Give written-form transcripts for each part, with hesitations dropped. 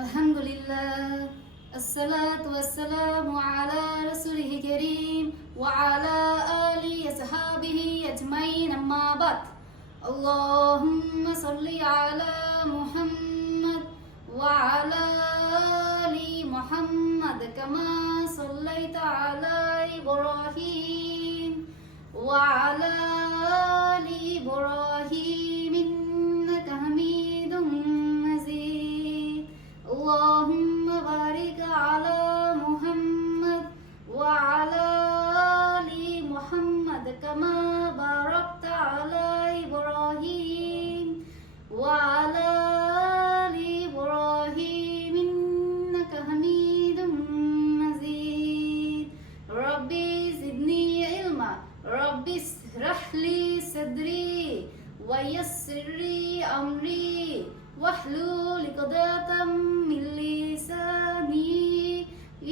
আলহামদুলিল্লাহ আসসালাতু ওয়াসসালামু আলা রাসূলিহি কারীম ওয়া আলা আলিহি আসহাবিহি আজমাইন আম্মা বাদ আল্লাহুম্মা সাল্লি আলা মুহাম্মাদ ওয়া আলা আলি মুহাম্মাদ কামা সাল্লাইতা আলা ইব্রাহিম ওয়া আলা আলি ইব্রাহিম ইন্নাকা হামিদুম মাজিদ اللهم بارك على محمد وعلى آل محمد كما باركت على إبراهيم وعلى آل إبراهيم إنك حميد مجيد ربي زدني علما ربي اشرح لي صدري ويسر لي أمري واحلل عقدة من لساني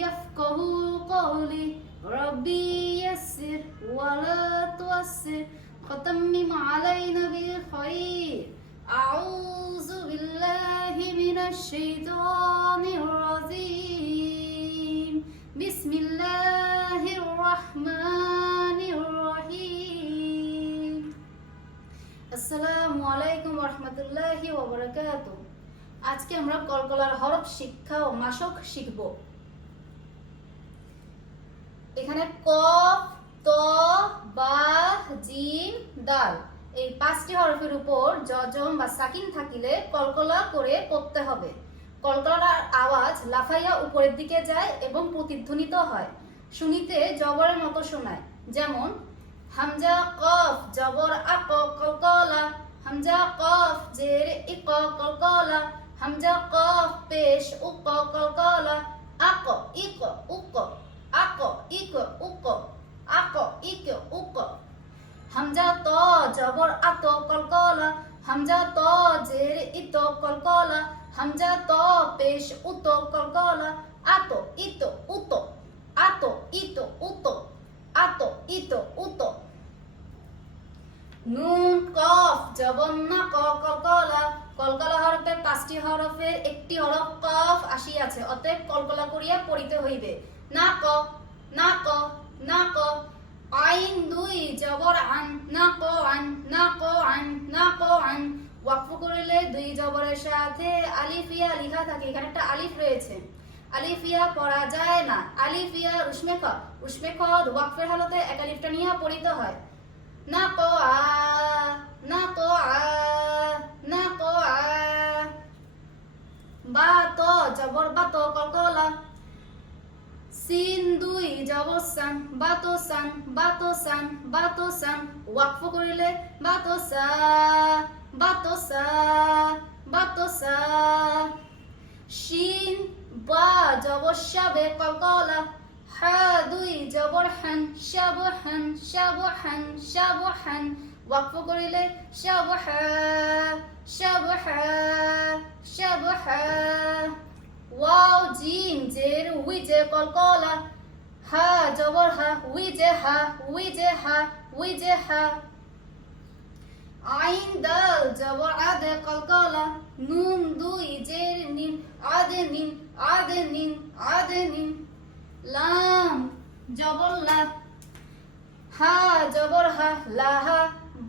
يفقهوا قولي ربي يسر ولا تعسر وتمم علينا بالخير أعوذ بالله من الشيطان الرجيم بسم الله الرحمن الرحيم আসসালামু আলাইকুম ওয়া রাহমাতুল্লাহি ওয়া বারাকাতুহু। আজকে আমরা কলকলার হরফ শিক্ষা ও মাসক শিখব। এখানে কফ, ত, বা, জিম, দাল এই পাঁচটি হরফের উপর জজম বা সাকিন থাকিলে কলকলা করে পড়তে হবে। কলকলার আওয়াজ লাফাইয়া উপরের দিকে যায় এবং প্রতিধ্বনিত হয়। শুনিতে জবরের মতো শোনায়। যেমন হামজা কফ জবর আক কলকলা, হামজা কফ জের ইক কলকলা, হামজা কফ পেশ উক কলকলা, আক ইক উক, আক ইক উক, আক ইক উক। হামজা ত জবর আত কলকলা, হামজা ত জের ইত কলকলা, হামজা ত পেশ উত কলকলা, আত ইত উত, আত ইত উত, আত ইত উত। নুন কফ জবর না ক কলকলা, কলকলা হরফের পাঁচটি হরফের একটি হরফ কফ আসিয়াছে, অতএব কলকলা করিয়া পড়িতে হইবে। না ক, না ক, না ক। আইন দুই জবর আন, না ক আন, না ক আন, না ক আন। ওয়াকফ করিলে দুই জবরের সাথে আলিফিয়া লেখা থাকে, এখানে একটা আলিফ রয়েছে, আলিফিয়া পড়া যায় না। আলিফিয়া উসমে খ, উসমে খ ওয়াকফের হালতে এক আলিফটা নিয়ে পড়িতে হয়। না ক আ, না ক আ, না ক আ। বা ত জবর বা ত কলকলা, সিন দুই জবর সান, বা তো সান, বা তো সান, বা তো সান। ওয়াকফ করিলে বা তো সা, বা তো সা, বা তো সা। শিন বা জবর শাবে কলকলা, হা দুই জবর হান, শাবহান, শাবহান, শাবহান। ওয়াকফ করিলে শাবহা, শাবহা, শাবহা। ওয়াও জিম জের উই জে কলকলা, হা জবর হা, উই জে হা, উই জে হা, উই জে হা। আইন দাল জবর আদে কলকলা, নুন দুই জের নিন, আদে নিন, আদে নিন, আদে নিন। লাম জবর লা, হা জবর হা, লাহা।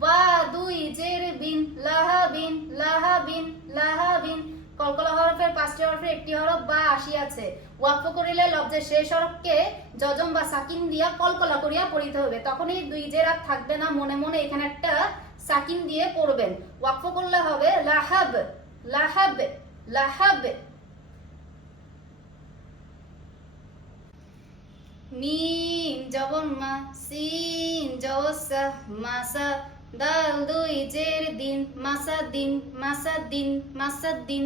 বা দুই জের বিন, লাহা বিন, লাহা বিন, লাহা বিন। কলকলা হরফের পাঁচটি হরফের একটি হরফ বা আসিয়াছে, ওয়াকফ করিলে লফজের শেষ হরফকে জজম বা সাকিন দিয়া কলকলা করিয়া পড়িতে হবে। তখন এই দুই জের আর থাকবে না, মনে মনে এখানে একটা সাকিন দিয়ে পড়বেন। ওয়াকফ করলে হবে লাহাব, লাহাব, লাহাব। মিম জবর মা, সিন জবর সা, মাসা। দাল দুই জের দিন, মাসা দিন, মাসা দিন, মাসা দিন।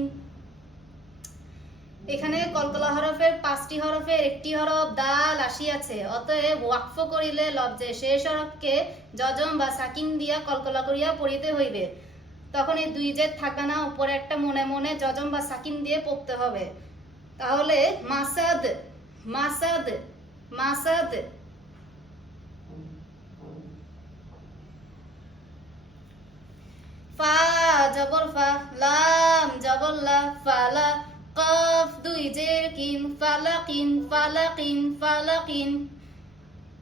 এখানে কলকলা হরফের পাঁচটি হরফের একটি হরফ দাল আসিয়াছে, অতএব ওয়াকফ করিলে লফজে শেষ হরফকে জজম বা সাকিন দিয়া কলকলা করিয়া পড়িতে হইবে। তখন এই দুই জের থাকবে না, উপরে একটা মনে মনে জজম বা সাকিন দিয়ে পড়তে হবে। তাহলে মাসাদ, মাসাদ, মাসাদ। ফা জবর ফা, লাম জবর লা, ফালা। কফ দুই জের কিন ফালাকিন ফালাকিন ফালাকিন।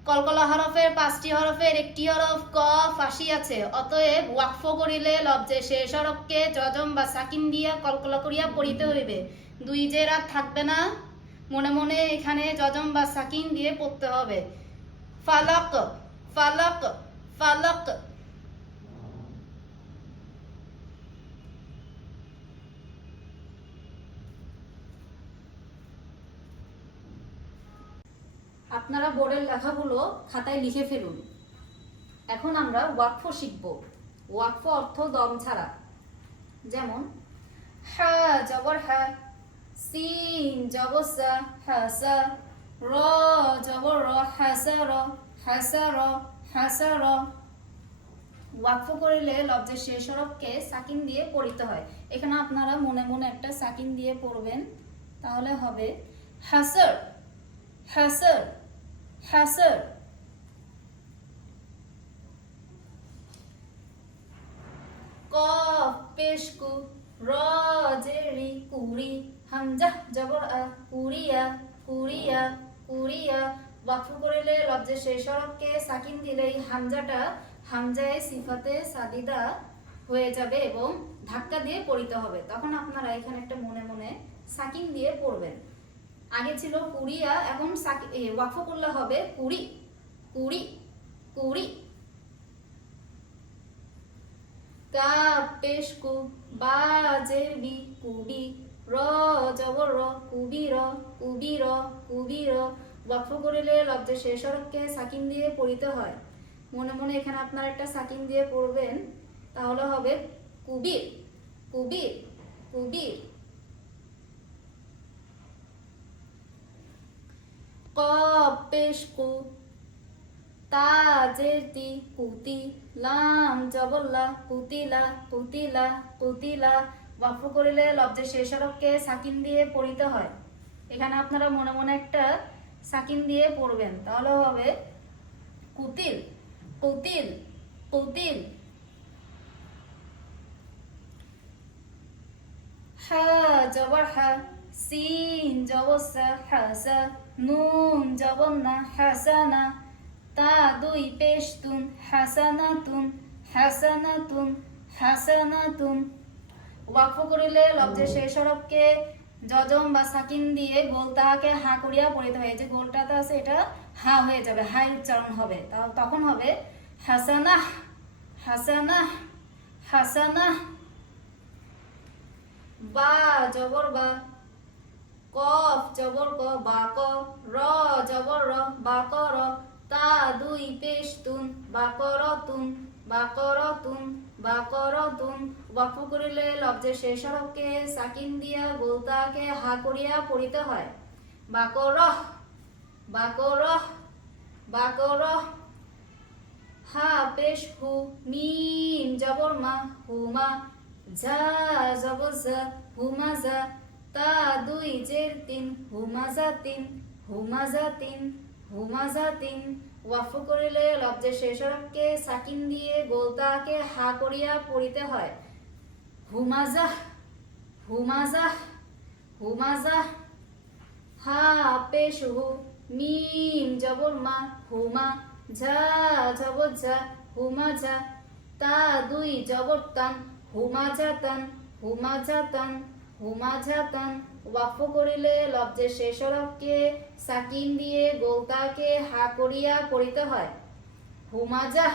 কলকলা হরফের 5টি হরফের একটি হরফ কফ আসিয়াছে, অতএব ওয়াকফ করিলে লফজে শেষ হরফকে জজম বা সাকিন দিয়া কলকলা করিয়া পড়িতে হইবে। দুই জের আর থাকবে না, মনে মনে এখানে জজম বা সাকিন দিয়ে পড়তে হবে। ফালাক ফালাক ফালাক। আপনারা বোর্ডের লেখাগুলো খাতায় লিখে ফেলুন। এখন আমরা ওয়াকফ শিখব। ওয়াকফ অর্থ দম ছাড়া। যেমন হা জবর হা, সিন জবর সা হাসা, র জবর র হাসা র হাসা র হাসা র। ওয়াকফ করিলে লফজের শেষ হরফকে সাকিন দিয়ে পড়িতে হয়। এখানে আপনারা মনে মনে একটা সাকিন দিয়ে পড়বেন, তাহলে হবে হাসার হাসার হাসার। কফ পেশ কু, র জেরি কুরি, হামজা জবর আ কুরিয়া কুরিয়া কুরিয়া। ওয়াকফ করিলে লফজের শেষ হরফকে সাকিন দিলেই হামজাটা হামজায়ে সিফাতে সাদিদা হয়ে যাবে এবং ধাক্কা দিয়ে পড়িতে হবে। তখন আপনারা এখানে একটা মনে মনে সাকিন দিয়ে পড়বেন। আগে ছিল কুরিয়া, এখন ওয়াকফ করলে হবে কুরি কুরি কুরি। কাফ পেশ কু, বা জের বি কুবি, র জবর র কুবি র কুবি র কুবি র। ওয়াকফ করিলে লফজের শেষ হরফকে সাকিন দিয়ে পড়িতে হয়। মনে মনে এখানে আপনারা একটা সাকিন দিয়ে পড়বেন, তাহলে হবে কুবির কুবির কুবির। কফ পেশ কু, তা জের তি কুতি, লাম জবর লা কুতিলা কুতিলা কুতিলা। ওয়াকফ করিলে লফজের শেষ হরফকে সাকিন দিয়ে পড়িতে হয়। এখানে আপনারা মনে মনে একটা সাকিন দিয়ে পড়বেন, তাহলে হবে কুতিল কুতিল কুতিল। হা জবর হা, সিন জবর সা হাসা, নুন জবর না হাসানা, তা দুই পেশ তুন হাসানাতুন হাসানাতুন হাসানাতুন। ওয়াকফ করিলে লফজের শেষ হরফকে জজম বা সাকিন দিয়ে গোল তাহাকে হা করিয়া পড়িতে হয়। যে গোলটাতে আছে এটা হা হয়ে যাবে, হাই উচ্চারণ হবে, তখন হবে হাসানাহ হাসানাহ হাসানাহ। বা জবর বা, কফ জবর ক বা ক, র জবর র বা ক র, তা দুই পেশ তুন বাকরতুন বাকরতুন বাকরতুন। ওয়াকফ করিলে লফজের শেষ হরফকে সাকিন দিয়া গোল তাহাকে হা করিয়া পড়িতে হয়। বাকরহ বাকরহ বাকরহ। হা পেশ হু, মিম জবর মা হুমা, ঝা জবর যা হুমাজা, তা দুই জের তিন হুমাজাতিন হুমাজাতিন হুমাজাতিন। ওয়াকফ করিলে লফজের শেষ হরফকে সাকিন দিয়ে গোল তাহাকে হা করিয়া পড়িতে হয়। হুমাজাহ হুমাজাহ হুমাজাহ। হা পেশ হু, মিম জবর মা হুমা, ঝা জবর ঝা হুমাঝা, তা দুই জবর তান হুমাজাতান হুমাজাতান হুমাজাতান। ওয়াকফ করিলে লফজের শেষ হরফকে সাকিন দিয়ে গোল তাহাকে হা করিয়া পড়িতে হয়। হুমাজাহ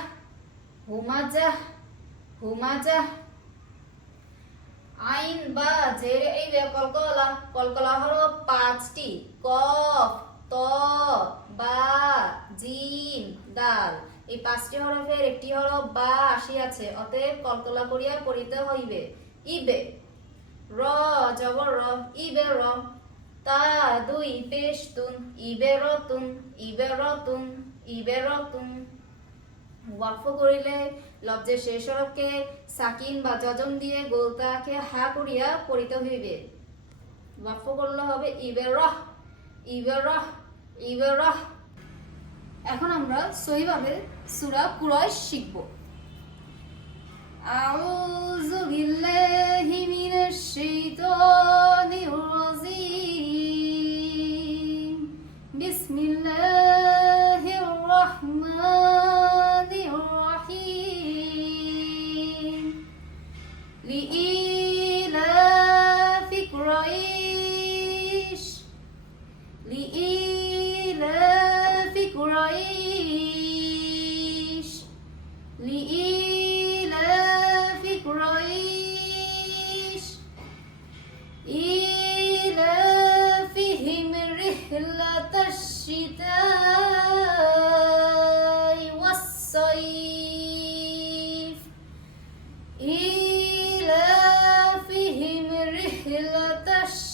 হুমাজাহ হুমাজাহ। আইন বা জের এই কলকলা, কলকলা হরফ 5টি, কফ ত বা জিম দাল। এই 5টি হরফের একটি হরফ বা আসিয়াছে, অতএব কলকলা করিয়া পড়িতে হইবে। ইবে র জবর র ইবে র, তা দুই পেশ তুন ইবেরতুন ইবেরতুন ইবেরতুন। ওয়াকফ করিলে লফজের শেষ হরফকে সাকিন বা জজম দিয়ে গোল তাহাকে হা করিয়া পড়িতে হইবে। ওয়াকফ করলে হবে ইবেরহ ইবেরহ ইবেরহ। এখন আমরা সহিভাবে সূরা কুরাইশ শিখব। আউযু বিল্লাহি মিনাশ শাইতানির রাজিম।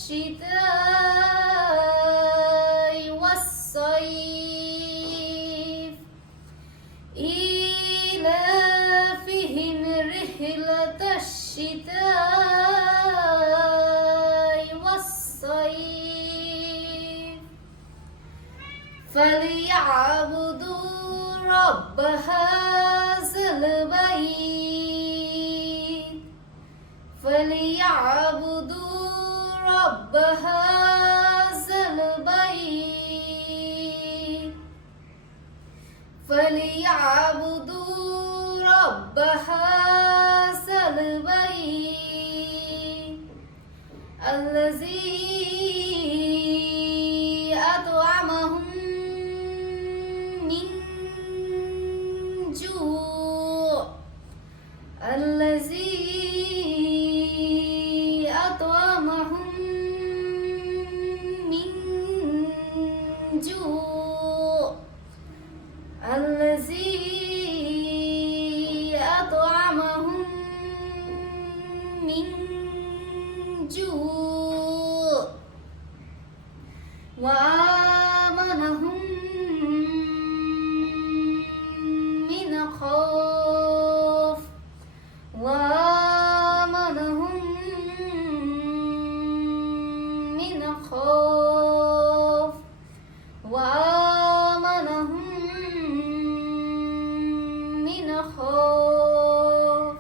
الشتاء والصيف إيلافهم رحلة الشتاء والصيف فليعبدوا رب هذا البيت فليعبدوا رب هذا البيت فليعبدوا رب هذا البيت الذي أطعمهم من جوع الذي أطعمهم من جوع الذي أطعمهم من جوع وآمنهم من خوف وآمنهم من خوف وآمنهم من خوف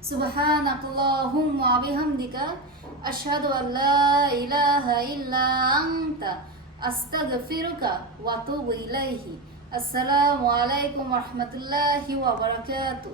سبحانك اللهم وبحمدك أشهد أن لا إله إلا أنت أستغفرك وأتوب إليه السلام عليكم ورحمة الله وبركاته